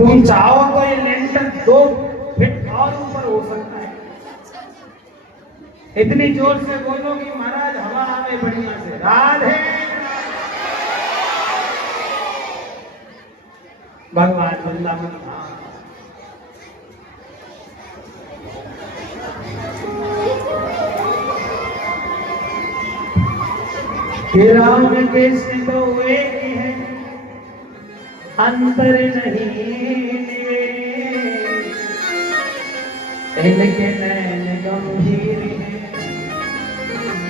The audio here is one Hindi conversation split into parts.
तुम चाहो तो ये लेंटर 2 फीट और ऊपर हो सकता है। इतनी जोर से बोलो कि महाराज हवा आवे बढ़िया से। राधे भगवान वृंदावन धाम। हे राम कृष्ण तो एक ही है, अंतर नहीं, इनके नैन गंभीर हैं,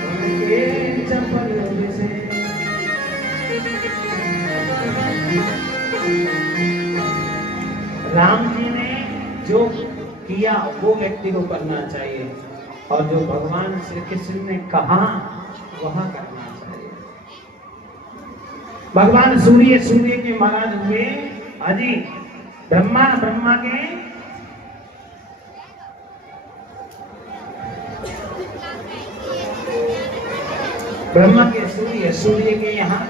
उनके चपल से। राम जी ने जो किया वो व्यक्ति को करना चाहिए, और जो भगवान श्री कृष्ण ने कहा वह करना चाहिए। भगवान सूर्य के महाराज हुए अजी, ब्रह्मा के सूर्य के यहाँ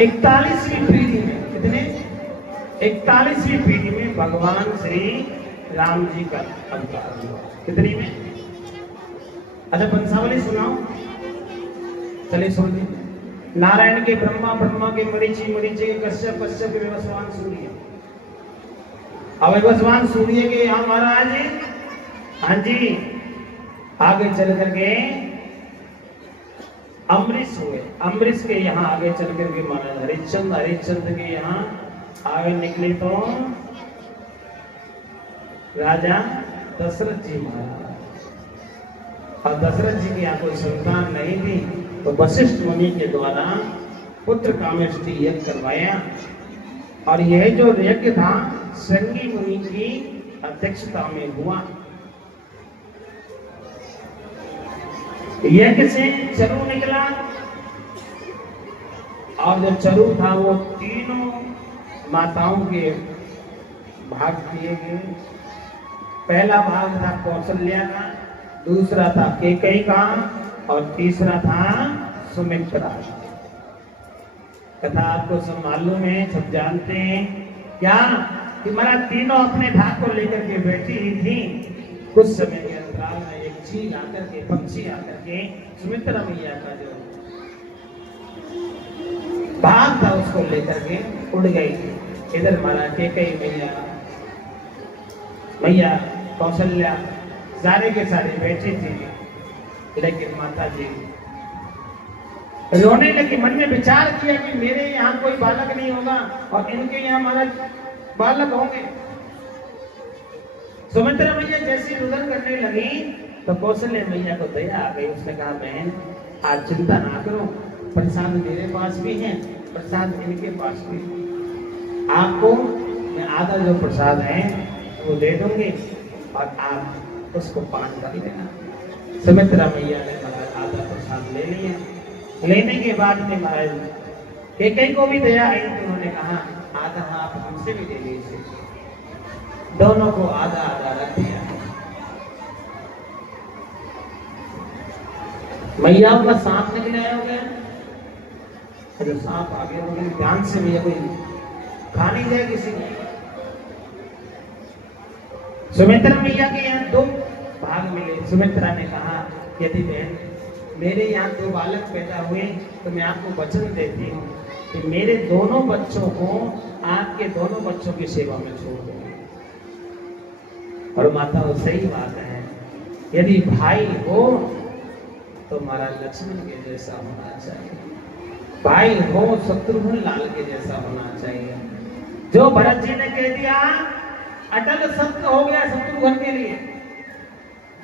41वीं पीढ़ी में, कितने 41वीं पीढ़ी में भगवान श्री राम जी का अवतार हुआ। कितनी में? अच्छा वंशावली सुनाओ, चलिए सुन लीजिए। नारायण के ब्रह्मा के मरीचि के कश्यप के विवस्वान सूर्य। अब विवस्वान सूर्य के यहाँ महाराज, हाँ जी, आगे चल करके अम्बरीश हुए। अम्बरीश के यहाँ आगे चल करके महाराज हरिश्चंद्र के यहाँ आगे निकले तो राजा दशरथ जी महाराज। और दशरथ जी के यहाँ कोई संतान नहीं थी, तो वशिष्ठ मुनि के द्वारा पुत्र कामेष्टि यज्ञ करवाया। और यह जो यज्ञ था संगी मुनि की अध्यक्षता में हुआ। यज्ञ से चरु निकला, और जो चरु था वो तीनों माताओं के भाग दिए गए। पहला भाग था कौशल्या का, दूसरा था कैकेयी का, और तीसरा था सुमित्रा। कथा आपको सब मालूम है, सब जानते हैं क्या कि महाराज तीनों अपने भाग को लेकर के बैठी थी। कुछ समय के अंतराल में एक चील आकर के, पक्षी आकर के सुमित्रा मैया का जो भाग था उसको लेकर के उड़ गई। इधर महाराज कैकेयी मैया कौशल्या सारे के सारे बैठे थे, लेकिन माता जी रोने लगी। मन में विचार किया कि मेरे यहाँ कोई बालक नहीं होगा और इनके यहाँ महाराज बालक होंगे। सुमित्रा मैया जैसी रुदन करने लगी तो कौशल्या मैया को दया आ गई। उसने कहा बहन आज चिंता ना करो, प्रसाद मेरे पास भी है, प्रसाद इनके पास भी। आपको मैं आधा जो प्रसाद है वो दे दूंगी और आप उसको पान कर लेना। सुमित्रा मैया ने महाराज आधा प्रसाद ले लिया। लेने के बाद में महाराज कैकेयी को भी दया आई, उन्होंने कहा आधा आप हमसे भी ले लीजिए। दोनों को आधा आधा रख दिया। मैया का सांप निकल आया हो गया, जो सांप आ गया वो ध्यान से मैया कोई खा नहीं जाए किसी को। सुमित्रा मैया के यहाँ 2 भाग मिले। सुमित्रा ने कहा यदि बहन मेरे यहाँ 2 बालक पैदा हुए तो मैं आपको वचन देती हूँ कि मेरे दोनों बच्चों को आपके दोनों बच्चों की सेवा में छोड़ दूंगी। और माता वो सही बात है, यदि भाई हो तो महाराज लक्ष्मण के जैसा होना चाहिए, भाई हो शत्रुघ्न लाल के जैसा होना चाहिए। जो भरत जी ने कह दिया अटल सत्य हो गया शत्रुघ्न के लिए,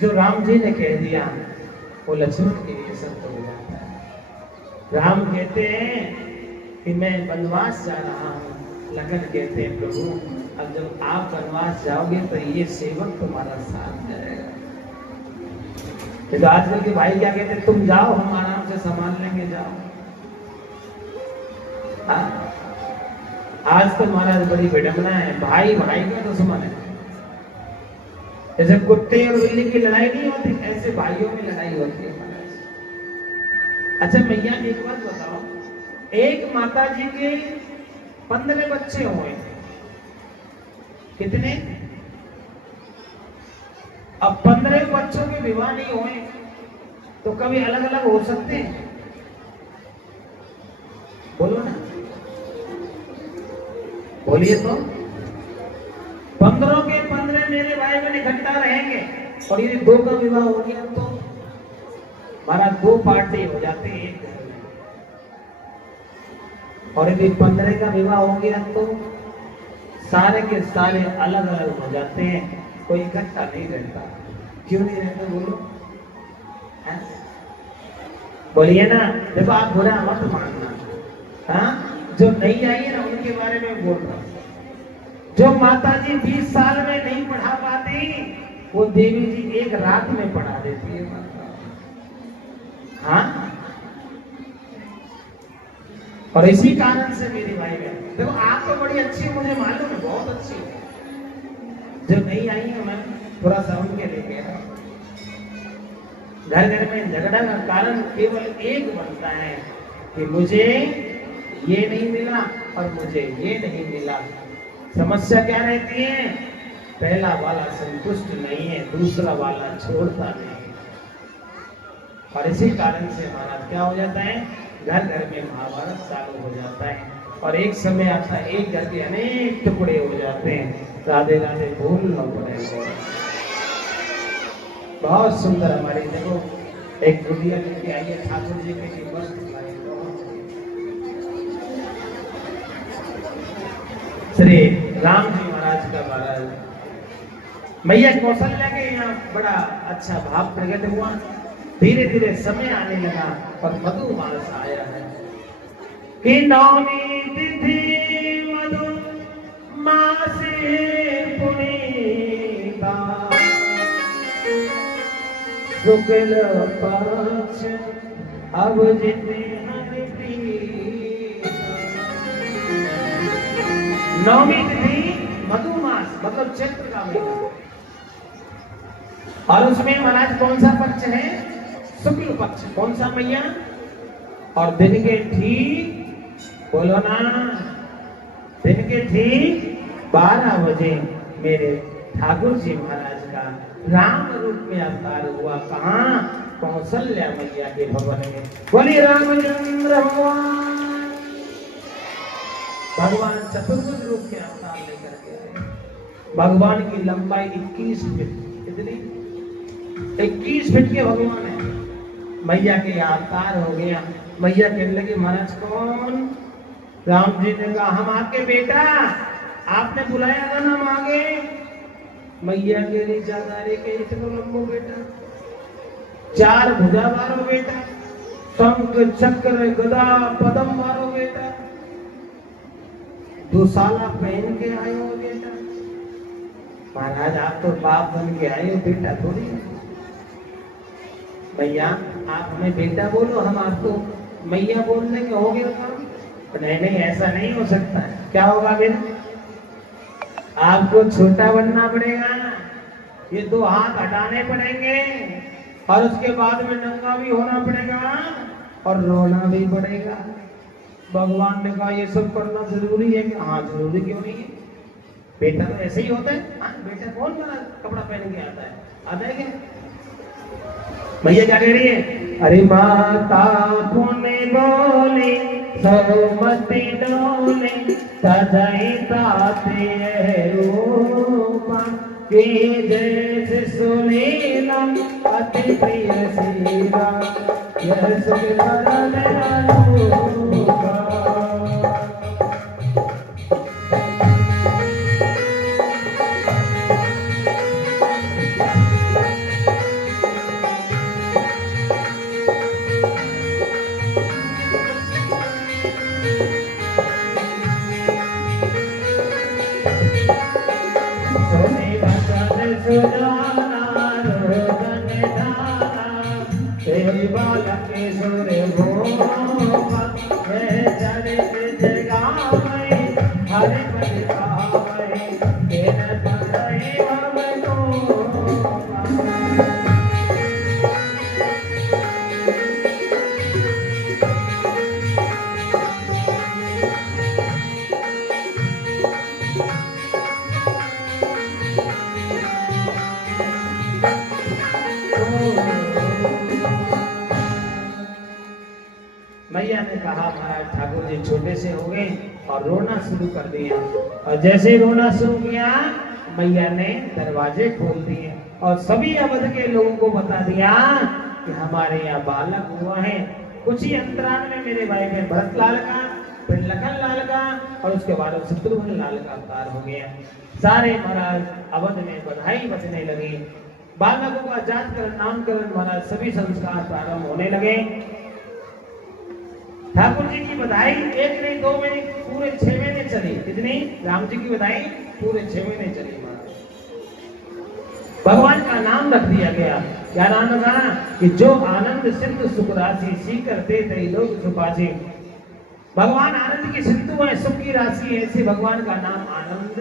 जो राम जी ने कह दिया वो लक्ष्मण के लिए सत्य हो जाता है। राम कहते हैं कि मैं वनवास जा रहा हूँ, लखन कहते हैं प्रभु अब जब आप वनवास जाओगे तो ये सेवक तुम्हारा साथ जाएगा। तो आजकल के भाई क्या कहते हैं, तुम जाओ हम आराम से संभाल लेंगे, जाओ। आज तो महाराज बड़ी विडंबना है, भाई भाई का दुश्मन है। जैसे कुत्ते और बिल्ली की लड़ाई नहीं होती, ऐसे भाइयों में लड़ाई होती है महाराज। अच्छा मैया एक बात बताओ, एक माता जी के 15 बच्चे हुए। कितने? अब 15 बच्चों के विवाह नहीं हुए तो कभी अलग अलग हो सकते हैं? बोलो ना, बोलिए तो। 15 के 15 मेरे भाई बहन इकट्ठा रहेंगे और यदि 2 का विवाह हो गया तो हमारा 2 पार्टी हो जाते हैं एक घर में, और यदि 15 का विवाह हो गया तो सारे के सारे अलग अलग हो जाते हैं, कोई इकट्ठा नहीं रहता। क्यों नहीं रहता बोलो? है? बोलिए ना। देखो आप बुरा मत मानना, हाँ? जो नहीं आई है ना उनके बारे में बोल रहा हूं। जो माता जी 20 साल में नहीं पढ़ा पाती वो देवी जी एक रात में पढ़ा देती है माता। हाँ, और इसी कारण से मेरी भाई बहन, देखो आप तो बड़ी अच्छी है, मुझे मालूम है बहुत अच्छी है। जो नहीं आई है मैं थोड़ा सा उनके लेके आया। घर घर में झगड़ा का कारण केवल एक बनता है कि मुझे ये नहीं मिला और मुझे ये नहीं मिला। समस्या क्या रहती है? पहला वाला संतुष्ट नहीं है, दूसरा वाला छोड़ता नहीं। और इसी कारण से महाराज क्या हो जाता है, घर घर में महाभारत चालू हो जाता है और एक समय आता है एक घर के अनेक टुकड़े हो जाते हैं। राधे राधे बोल न पड़े। बहुत सुंदर हमारी देखो एक गुड़िया लेके आई है ठाकुर जी के लिए, मस्त श्री राम जी महाराज का महाराज मैया कौशल्या के यहाँ बड़ा अच्छा भाव प्रकट हुआ। धीरे धीरे समय आने लगा और मधु मास आया है कि नौमी तिथि मधु मासे पुनीता शुक्ल पक्ष अब जिते हरि प्रीता। नौमी तिथि मधु मास मतलब चैत्र का महीना, और उसमें महाराज कौन सा पक्ष है? शुक्ल पक्ष। कौन सा मैया? और दिन के ठीक, बोलो ना, दिन के ठीक 12 बजे मेरे ठाकुर जी महाराज का राम रूप में अवतार हुआ। कहाँ? कौशल्या मैया के भवन में। बोलिए रामचंद्र भगवान। भगवान चतुर्भुज रूप के अवतार लेकर के आए। भगवान की लंबाई 21 फीट। कितनी? 21 फीट के भगवान है। मैया के अवतार हो गया। मैया कहने लगी महाराज कौन? राम जी ने कहा हम आपके बेटा, आपने बुलाया था ना हम आगे। मैया के लिए ज्यादा रे के इतना लंबो बेटा, 4 भुजा वालो बेटा, शंख चक्र गदा पदम वालो बेटा, 2 साला पहन के आए हो बेटा। महाराज आप तो बाप बन के आए हो, बेटा थोड़ी। भैया आप हमें बेटा बोलो, हम आपको मैया बोल देंगे, हो गया काम। नहीं नहीं ऐसा नहीं हो सकता है। क्या होगा फिर? आपको छोटा बनना पड़ेगा, ये 2 हाथ हटाने पड़ेंगे और उसके बाद में नंगा भी होना पड़ेगा और रोना भी पड़ेगा। भगवान ने कहा ये सब करना जरूरी है कि हाँ जरूरी क्यों नहीं है? बेटा तो ऐसे ही होता है। बेटा कौन बना कपड़ा पहन के आता है? आता है क्या? भैया क्या कह रही है? अरे माता पुण्य बोले सोमती डोले सजाई ताते रूपा के जैसे सुनीला अति प्रिय सीरा यह सुख करने अनुपा। कहा महाराज ठाकुर जी छोटे से हो गए और रोना शुरू कर दिया। और जैसे ही रोना शुरू किया मैया ने दरवाजे खोल दिए और सभी अवध के लोगों को बता दिया कि हमारे यहाँ बालक हुआ है। कुछ ही अंतराल में मेरे भाई में भरत लाल का, फिर लखन लाल का और उसके बाद शत्रुघ्न लाल का अवतार हो गया। सारे महाराज अवध में बधाई बजने लगी। बालकों का जातकरण, नामकरण, महाराज सभी संस्कार प्रारंभ होने लगे। ठाकुर जी की बधाई एक नहीं दो महीने, पूरे 6 महीने चली। कितनी? राम जी की बधाई पूरे 6 महीने चली महाराज। भगवान का नाम रख दिया गया। क्या नाम रखा? कि जो आनंद सिंधु सुख राशि सीकर दे तई लोग सुपाची। भगवान आनंद की सिंधु है, सुख की राशि है, ऐसे भगवान का नाम आनंद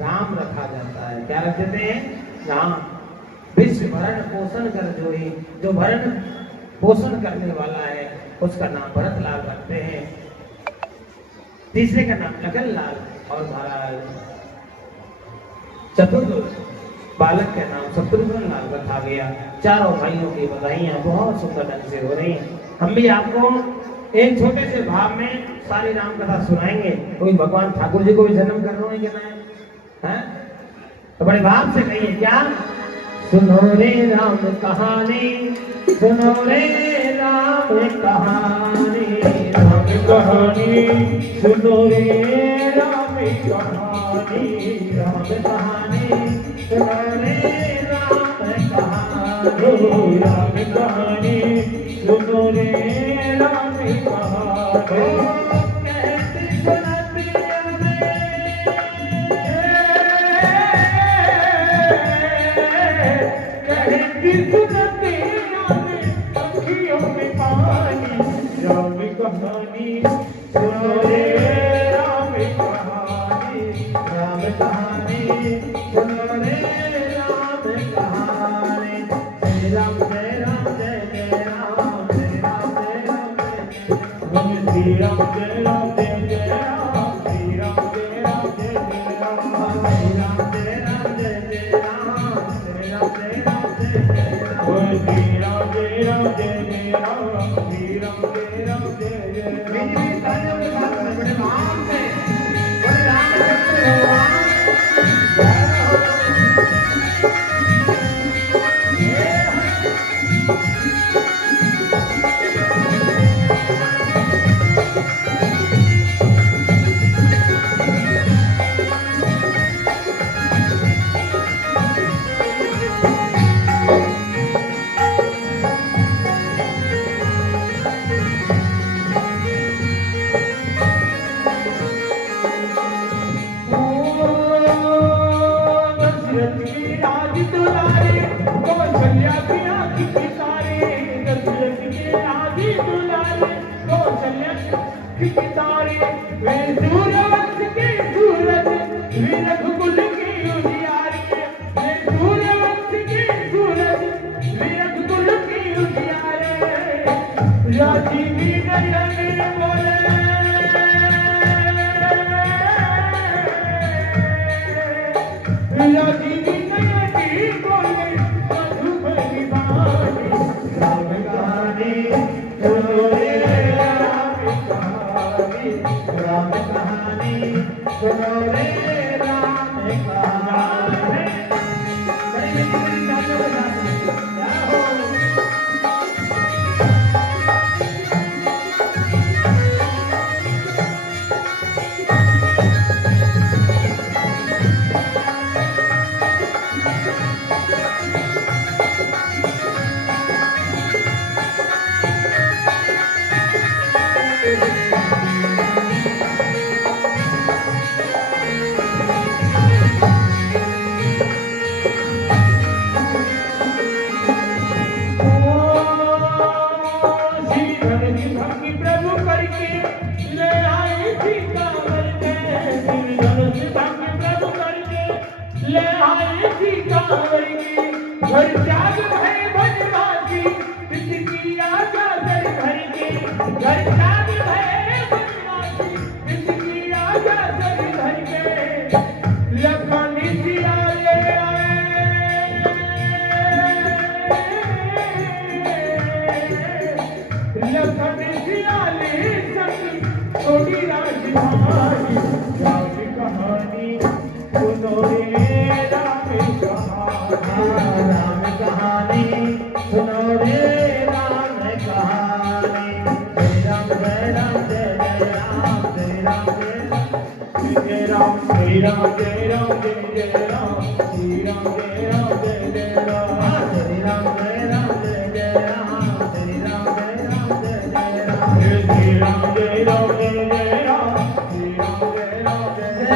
राम रखा जाता है। क्या रख देते हैं? राम। विश्व भरण पोषण कर जो भरण पोषण करने वाला है उसका नाम भरत लाल रखते हैं। तीसरे का नाम लखन लाल और महाराज चतुर्थ बालक का नाम शत्रुघ्न लाल रखा गया। चारों भाइयों की बधाइयां बहुत सुंदर ढंग से हो रही हैं। हम भी आपको एक छोटे से भाव में सारी राम कथा सुनाएंगे। कोई भगवान ठाकुर जी को भी जन्म कर रहे हैं क्या? है तो बड़े भाव से कहिए। क्या? सुनो रे राम कहानी, सुनो रे राम कहानी, राम कहानी, सुनो रे राम कहानी, राम कहानी, सुनो रे राम कहानी, राम कहानी, सुनो रे राम कहानी। लखन सियाले भाई राम कहानी सुनो रे राम कहानी, राम कहानी सुनो रे राम कहानी। जय राम जय राम जय जय राम, जय राम जय राम जय राम, श्री राम जय राम जय जय राम, श्री राम जय राम जय जय राम, श्री राम जय राम जय जय राम, श्री राम जय राम जय जय राम, श्री राम जय राम जय जय राम, श्री राम जय राम जय जय राम।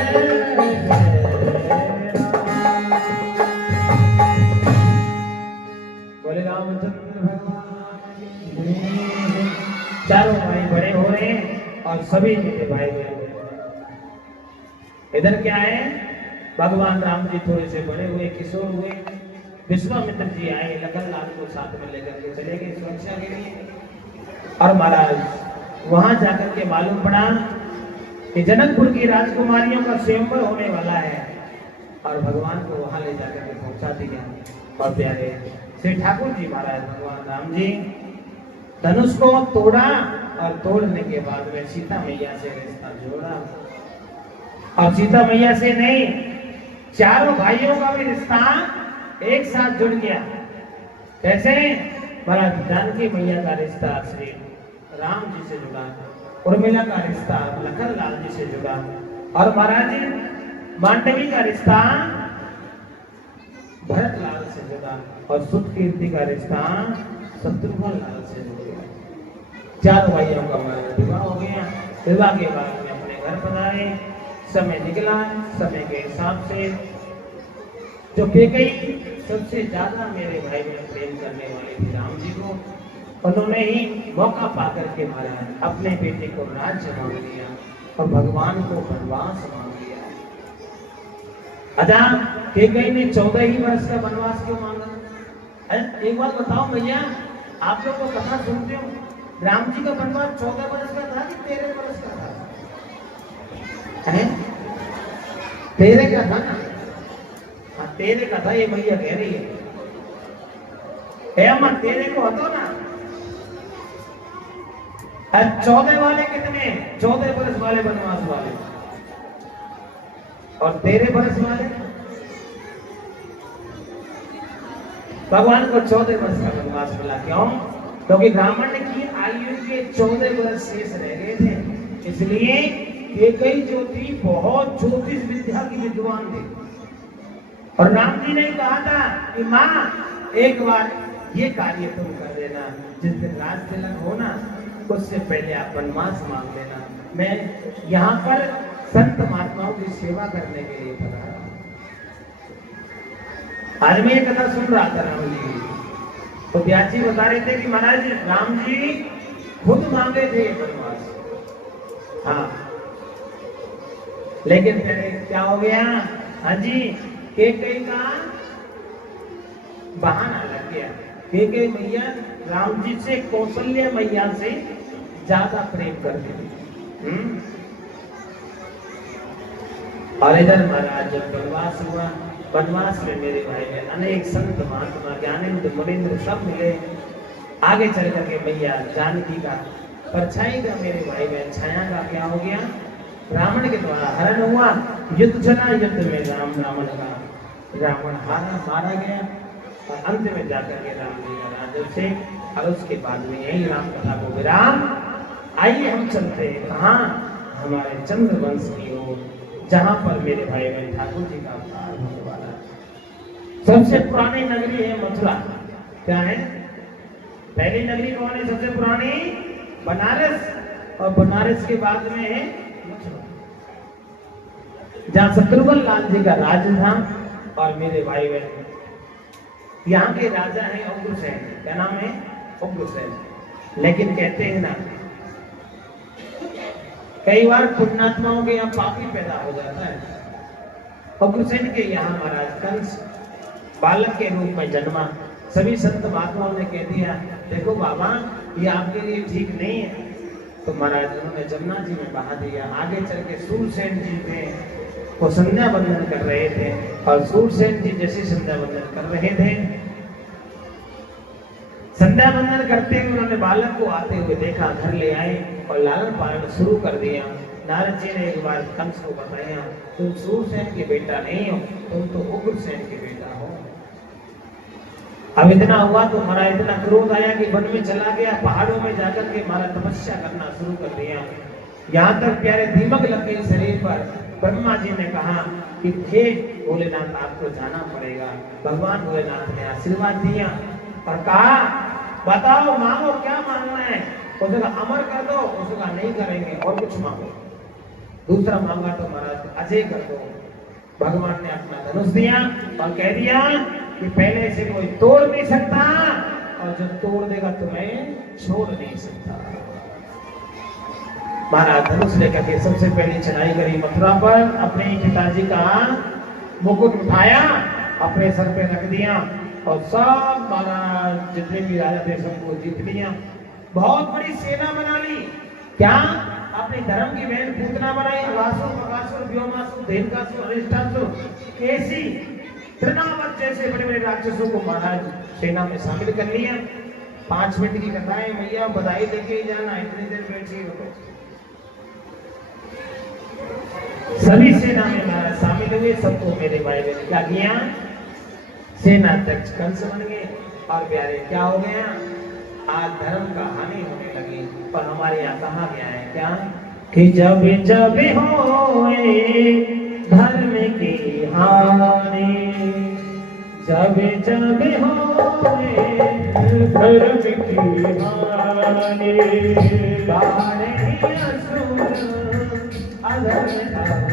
बोले रामचंद्र भगवान की जय। चारों भाई बड़े हो रहे हैं और सभी छोटे भाई बड़े हो रहे हैं। इधर क्या है, भगवान राम जी थोड़े से बड़े हुए, किशोर हुए, विश्वामित्र जी आए, लखन लाल को साथ में लेकर के चले गए सुरक्षा के लिए। और महाराज वहां जाकर के मालूम पड़ा कि जनकपुर की राजकुमारियों का स्वयंवर होने वाला है, और भगवान को वहां ले जाकर के पहुंचा दिया। और प्यारे श्री ठाकुर जी महाराज भगवान राम जी धनुष को तोड़ा, और तोड़ने के बाद में सीता मैया से रिश्ता जोड़ा। और सीता मैया से नहीं, चारों भाइयों का भी रिश्ता एक साथ जुड़ गया। कैसे? महाराज जानकी मैया का रिश्ता श्री राम जी से जुड़ा, उर्मिला का रिश्ता लखन लाल जी से जुड़ा, और महाराज मांडवी का रिश्ता भरत लाल से जुड़ा, और सुतकीर्ति का रिश्ता शत्रुघ्न लाल से जुड़ गया। चारों भाइयों का विवाह हो गया। विवाह के बाद में अपने घर पधारे। समय निकला, समय के हिसाब से जो कैकेयी सबसे ज्यादा मेरे भाई में प्रेम करने वाले थे राम जी को, उन्होंने ही मौका पाकर के महाराज अपने बेटे को राज्य मांग लिया और भगवान को वनवास मांग लिया। अच्छा, कैकेयी ने 14 ही वर्ष का वनवास क्यों मांगा? एक बात बताओ भैया, आप लोग को कथा सुनते हो, राम जी का वनवास 14 वर्ष का था कि 13 वर्ष का था? 13 का था ना? हाँ 13 का था, ये भैया कह रही है अम्मा 13 को हतो ना। 14 वाले कितने? 14 वर्ष वाले वनवास वाले, और 13 वर्ष वाले भगवान को 14 वर्ष का वनवास मिला। क्यों? क्योंकि ब्राह्मण की आयु के 14 वर्ष शेष रह गए थे, इसलिए कैकेयी जो थी बहुत ज्योतिष विद्या की विद्वान थी। और राम जी ने कहा था कि माँ एक बार ये कार्य तुम कर देना, जिस दिन राज तिलक हो ना उससे पहले आप वनवास मांग लेना, मैं यहाँ पर संत महात्माओं की सेवा करने के लिए पधारा। आज मैं ये कथा सुन रहा था राम जी, तो व्यास जी बता रहे थे कि महाराज राम जी खुद मांगे थे वनवास। हाँ, लेकिन फिर क्या हो गया? हाँ जी, कैकेयी का बहाना लग गया। कैकेयी मैया राम जी से कौशल्या मैया से ज्यादा प्रेम करती थी। और इधर महाराज जब वनवास हुआ, वनवास में मेरे भाई में अनेक संत महात्मा ज्ञानेंद्र मुनींद्र सब मिले। आगे चल करके मैया जानकी का परछाई का मेरे भाई में छाया का क्या हो गया? रावण के द्वारा हरण हुआ। युद्ध चला, युद्ध में रावण का रावण मारा गया, और अंत में जाकर के राम जी का राज्य से, और उसके बाद में यही राम कथा को विराम। आइए हम चलते हैं कहाँ? हमारे चंद्रवंश की ओर, जहाँ पर मेरे भाई बहन ठाकुर जी का अवतार होने वाला है। सबसे पुरानी नगरी है मथुरा। क्या है पहली नगरी? कौन है सबसे पुरानी? बनारस, और बनारस के बाद में है मथुरा, जहाँ शत्रुघ्न लाल जी का राज था। और मेरे भाई बहन यहाँ के राजा है उग्रसेन। क्या नाम है? उग्रसेन। लेकिन कहते हैं ना, कई बार पुण्यात्माओं के यहाँ पापी पैदा हो जाता है। उग्रसेन के यहाँ महाराज कंस बालक के रूप में जन्मा। सभी संत महात्माओं ने कह दिया, देखो बाबा ये आपके लिए ठीक नहीं है। तो महाराज उन्होंने जमुना जी में बहा दिया। आगे चल के सूरसेन जी थे, वो संध्या बंदन कर रहे थे, और सूरसेन जी जैसे संध्या बंदन कर रहे थे, संध्या बंदन करते हुए उन्होंने बालक को आते हुए देखा, घर ले आए और लालन पालन शुरू कर दिया। नारद जी ने एक बार कंस को बताया, तुम सूरसेन के बेटा नहीं हो, तुम तो उग्रसेन के बेटा हो। अब इतना हुआ तो हमारा इतना क्रोध आया कि वन में चला गया, पहाड़ों में जाकर के हमारा तपस्या करना शुरू कर दिया। यहाँ तक प्यारे दीमक लग गई शरीर पर। ब्रह्मा जी ने कहा कि हे भोलेनाथ, आपको जाना पड़ेगा। भगवान भोलेनाथ ने आशीर्वाद दिया और कहा, बताओ मांगो, क्या मांगना है? उसने कहा अमर कर दो, उसने कहा नहीं करेंगे, और कुछ मांगो। दूसरा मांगा तो महाराज अजय कर दो। भगवान ने अपना धनुष दिया और कह दिया कि पहले से कोई तोड़ नहीं सकता, और जो तोड़ देगा तुम्हें छोड़ नहीं सकता। महाराज धनुष लेकर के सबसे पहले चढ़ाई करी मथुरा पर, अपने पिताजी का मुकुट उठाया, अपने सर पे रख दिया और सब महाराज जितने भी राजा थे सबको जीत लिया। बहुत बड़ी सेना बना ली। क्या? अपने धर्म की बहन पूतना बनाई, अगासुर, बकासुर, व्योमासुर, धेनुकासुर, अरिष्टासुर, केसी, तृणावत जैसे बड़े बड़े राक्षसों को महाराज सेना में शामिल कर लिया। 5 मिनट की कथा है भैया, बधाई देके ही जाना, इतनी देर बैठिए हो। सभी सेना में महाराज शामिल हुए। सबको मेरे भाई बहन क्या किया? सेना अध्यक्ष कंस बन गए। और प्यारे क्या हो गया? आज धर्म का हानि होने लगी। पर हमारे यहाँ कहा गया है क्या कि जब जब होए धर्म की हानि, जब जब होए धर्म की हानि, बारे असुर अधर्म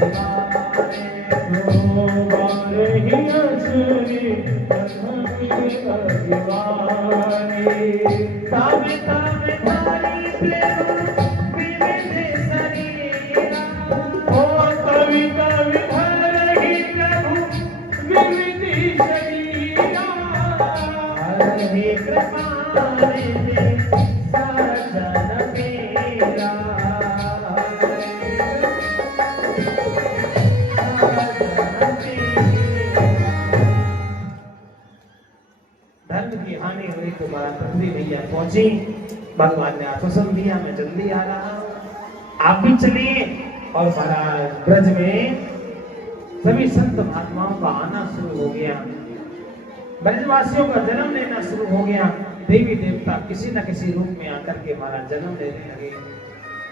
बारे असुर तब तब धारी प्रेम विविध शरीरा, ओ तब तब धरहि प्रभु विविध शरीरा, हरि कृपा निधि सज्जन मेरा, हानि हुई। तुम्हारा पृथ्वी भैया पहुंची। भगवान ने आश्वासन दिया, मैं जल्दी आ रहा हूं, आप भी चलिए। और महाराज ब्रज में सभी संत महात्माओं का आना शुरू हो गया। ब्रजवासियों का जन्म लेना शुरू हो गया। देवी देवता किसी न किसी रूप में आकर के महाराज जन्म लेने लगे।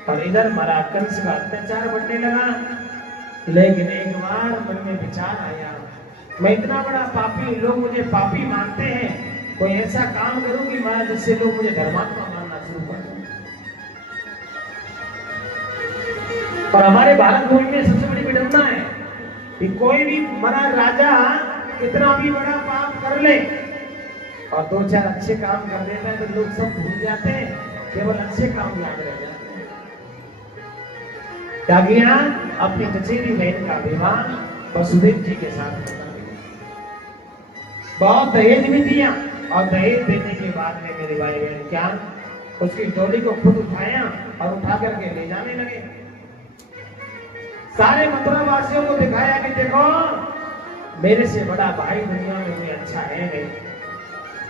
और इधर महाराज कंस का अत्याचार बढ़ने लगा। लेकिन एक बार मन में विचार आया, मैं इतना बड़ा पापी, लोग मुझे पापी मानते हैं, कोई ऐसा काम करूं कि महाराज जिससे लोग मुझे धर्मात्मा मानना शुरू कर दें। और हमारे भारत भूमि में सबसे बड़ी विडंबना है कि कोई भी महाराज राजा इतना भी बड़ा पाप कर ले और 2-4 अच्छे काम कर देता है तो लोग सब भूल जाते हैं, केवल अच्छे काम याद रह जाते हैं। क्या किया? अपनी चचेरी बहन का विवाह वसुदेव जी के साथ कर दिया। बहुत दहेज भी दिया। और दहेज देने के बाद में मेरे भाई बहन क्या, उसकी डोली को खुद उठाया और उठा करके ले जाने लगे। सारे मथुरा वासियों को दिखाया कि देखो मेरे से बड़ा भाई दुनिया में कोई अच्छा है नहीं।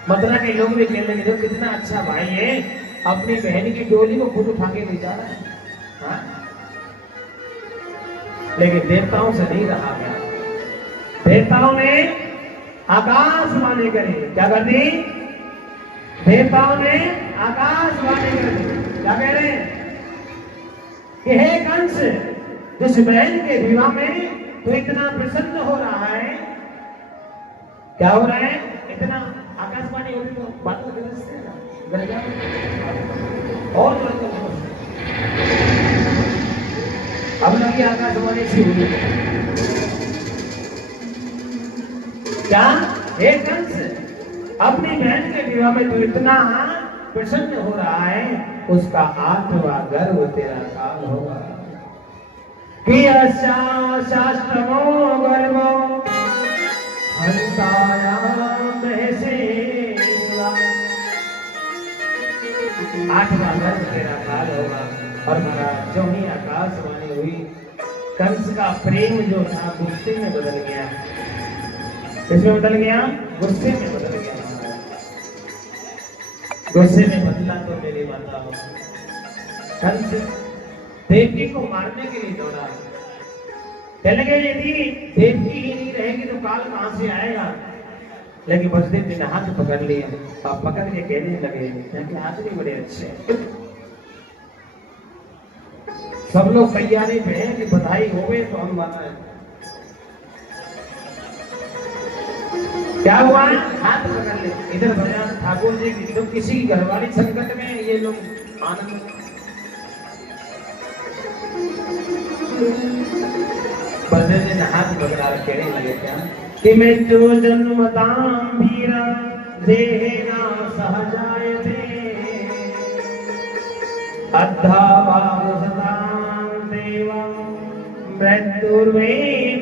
मथुरा के लोग भी कहने लगे, देखो कितना अच्छा भाई है, अपनी बहन की डोली को खुद उठा के ले जा रहा है। हाँ? लेकिन देवताओं से नहीं रहा गया। देवताओं ने आकाशवाणी करी। क्या कर दी? देवताओं ने आकाशवाणी कर दी। क्या कह रहे कि हे कंस, जिस बहन के विवाह में तो इतना प्रसन्न हो रहा है, क्या हो रहा है? इतना आकाशवाणी होती तो बादल गरजते हैं ना, और अब लगी आकाशवाणी सी हुई। क्या? हे कंस, अपनी बहन के विवाह में तो इतना प्रसन्न हो रहा है, उसका 8वां गर्भ तेरा काल होगा। कि शास्त्रमो गर्भो हंतायाम महसेवा, 8वां गर्भ तेरा काल होगा। और महाराज जो ही आकाशवाणी हुई, कंस का प्रेम जो था गुस्से में बदल गया। इसमें बदल गया, गुस्से में बदल गया। गुस्से में बदला तो मेरी माता कंस देवकी को मारने के लिए दौड़ा। कहने लगे यदि देवकी ही नहीं रहेगी तो काल कहां से आएगा। लेकिन बसदेव जी ने हाथ पकड़ लिया और पकड़ के कहने लगे कि हाथ भी बड़े अच्छे। सब लोग तैयारी पे हैं कि बधाई हो गई तो हम बनाए। क्या हुआ? हाथ पकड़ ले। इधर भगवान ठाकुर जी की तो किसी घरवाली संकट में ये लोग आनंद। बसदेव जी ने हाथ पकड़ा कहने लगे क्या कि मैं जो जन्मताम वीरा देहेना सहजायते अद्धा भावसताम देवं मृत्युर्वे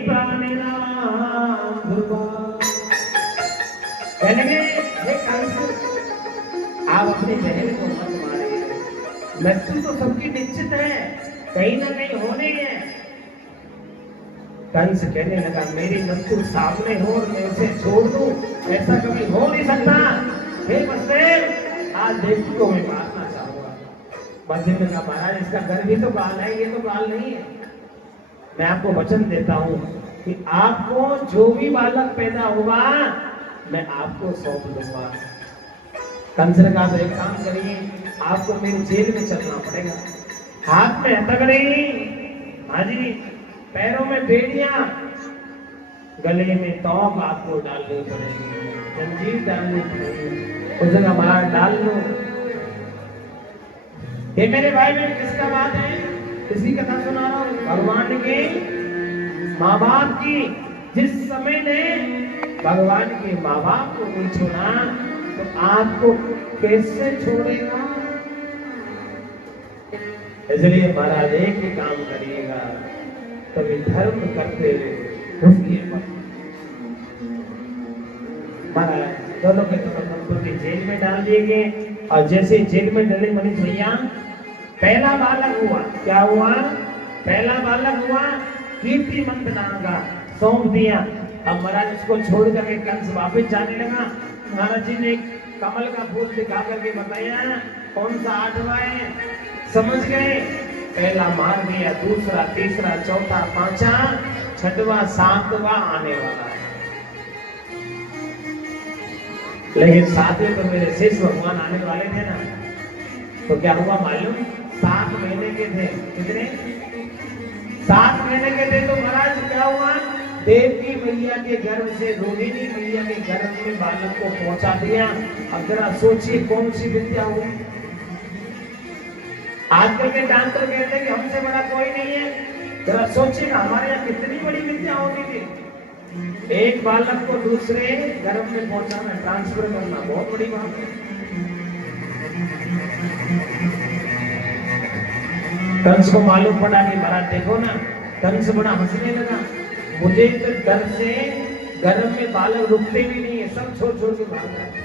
प्राणिनाम ध्रुवा। कहने लगे हे कंस, आप अपनी बहन को मत मारिए। मृत्यु तो सबकी निश्चित है, कहीं ना कहीं होनी है। कंस कहने लगा मेरी मृत्यु सामने हो और मैं उसे छोड़ दूं, ऐसा कभी हो नहीं सकता। हे बसदेव, आज देवकी को मैं मारना चाहूंगा। बसदेव ने कहा महाराज इसका घर भी तो काल है, ये तो काल नहीं है। मैं आपको वचन देता हूं कि आपको जो भी बालक पैदा होगा मैं आपको सौंप दूंगा। कंस ने कहा तो एक काम करिए, आपको मेरी जेल में चलना पड़ेगा। हाथ में हथकड़ी, हाजी, पैरों में बेड़ियां, गले में तौक आपको डालनी पड़ेगी, जंजीर डालनी पड़ेगी। उसने कहा महाराज डाल लो। ये मेरे भाई में किसका बात है? किसी कथा सुना रहा हूं, भगवान के माँ बाप की। जिस समय ने भगवान के माँ बाप को नहीं छोड़ा तो आपको कैसे छोड़ेगा? इसलिए महाराज एक ही काम करिएगा, कभी धर्म करते हुए महाराज दोनों के दोनों जेल में डाल दिए गए। और जैसे जेल में डले मनीष भैया, पहला बालक हुआ। क्या हुआ? पहला बालक हुआ कीर्तिमंत नाम का, सौंप दिया। अब महाराज उसको छोड़ करके कंस वापस जाने लगा। महाराज जी ने कमल का फूल दिखा करके बताया कौन सा 8वां है। समझ गए? पहला मार दिया, दूसरा, तीसरा, चौथा, पांचवा, 6वां, 7वां आने वाला है। लेकिन 7वें तो मेरे शेष भगवान आने वाले थे ना। तो क्या हुआ मालूम? 7 महीने के थे। कितने? 7 महीने के थे। तो महाराज क्या हुआ? देवकी मैया के गर्भ से रोहिणी मैया के गर्भ में बालक को पहुंचा दिया। अब जरा सोचिए कौन सी विद्या हुई। आजकल के डॉक्टर कहते हैं कि हमसे बड़ा कोई नहीं है। जरा सोचिएगा हमारे यहाँ कितनी बड़ी विद्या होती थी। एक बालक को दूसरे गर्भ में पहुंचाना, ट्रांसफर करना बहुत बड़ी बात है। कंस को मालूम पड़ा कि महाराज देखो ना, कंस बड़ा हंसने लगा। मुझे तो डर से गर्भ में बालक रुकते भी नहीं है, सब छोड़ छोड़ के भाग जाते।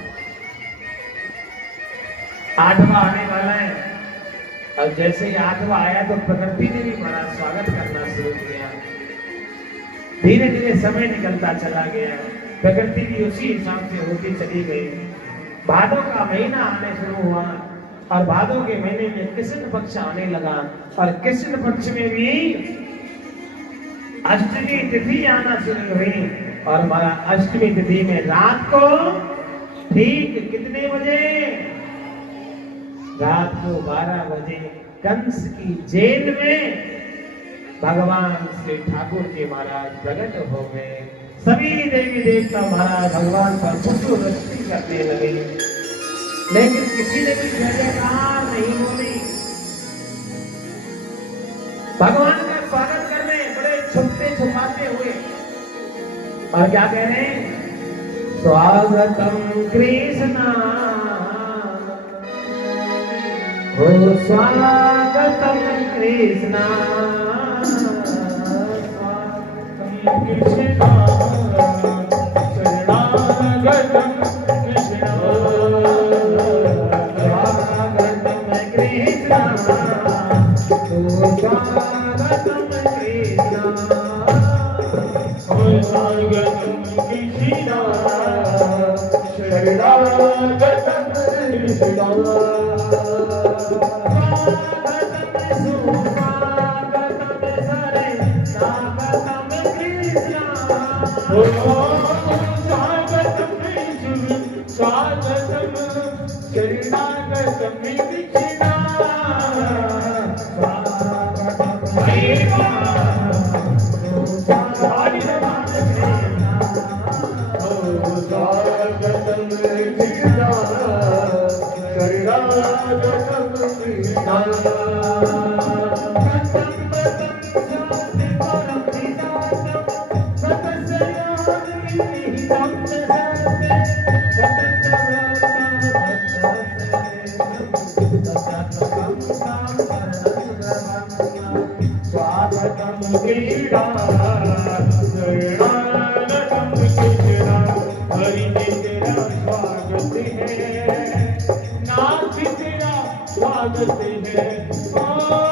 8वां आने वाला है। और जैसे ही 8वां आया तो प्रकृति ने भी महाराज स्वागत करना शुरू किया। धीरे धीरे समय निकलता चला गया, प्रकृति भी उसी हिसाब से होती चली गई। भादों का महीना आने शुरू हुआ और भादों के महीने में कृष्ण पक्ष आने लगा। और कृष्ण पक्ष में भी अष्टमी तिथि आना शुरू हुई। और हमारा अष्टमी तिथि में रात को ठीक कितने बजे? रात को 12 बजे कंस की जेल में भगवान श्री ठाकुर जी महाराज प्रकट हो गए। सभी देवी देवता महाराज भगवान पर पुष्पवृष्टि करने लगे, लेकिन किसी ने भी जयकार नहीं बोली। भगवान का स्वागत करने बड़े छुपते छुपाते हुए। और क्या कह रहे हैं? स्वागतम कृष्णा हो, स्वागतम कृष्णा, स्वागतम कृष्णा, शरणागतम कृष्णा, स्वागतम कृष्णा, स्वागतम कृष्णा, स्वागतम कृष्णा, शरणागतम कृष्णा, स्वागतम सुभाषितम स्वागतम शरणागतम दीक्षिणा हरि तेरा स्वागत है, नाथ तेरा स्वागत है, ओ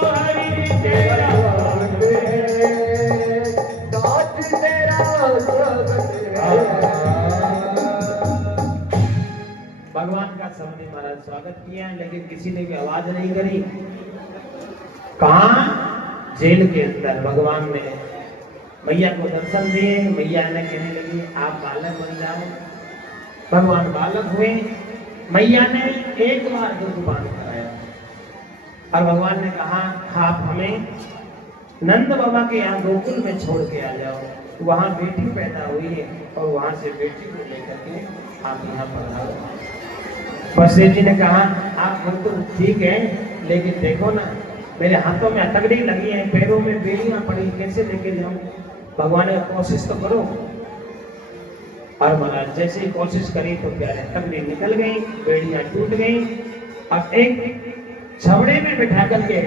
हरि तेरा स्वागत है, नाथ तेरा स्वागत है। भगवान का सबने महाराज स्वागत किया, लेकिन किसी ने भी आवाज नहीं करी। कहाँ? जेल के अंदर भगवान ने मैया को दर्शन दिए। मैया ने कहने लगी आप बालक बन जाओ। भगवान बालक हुए। मैया ने एक बार दूध पान कराया और भगवान ने कहा आप हमें नंद बाबा के यहाँ गोकुल में छोड़ के आ जाओ। वहां बेटी पैदा हुई है और वहां से बेटी को लेकर के आप यहाँ पर आओ। वशिष्ठ जी ने कहा आप बिल्कुल ठीक है, लेकिन देखो ना मेरे हाथों में हथकड़ी लगी है, पैरों में बेड़ियां पड़ी, कैसे लेके जाऊं? भगवान ने कोशिश तो करो। और महाराज जैसे ही कोशिश करी तो क्या हथकड़ी निकल गई, बेड़ियां टूट गई। अब एक छवड़े में बिठा करके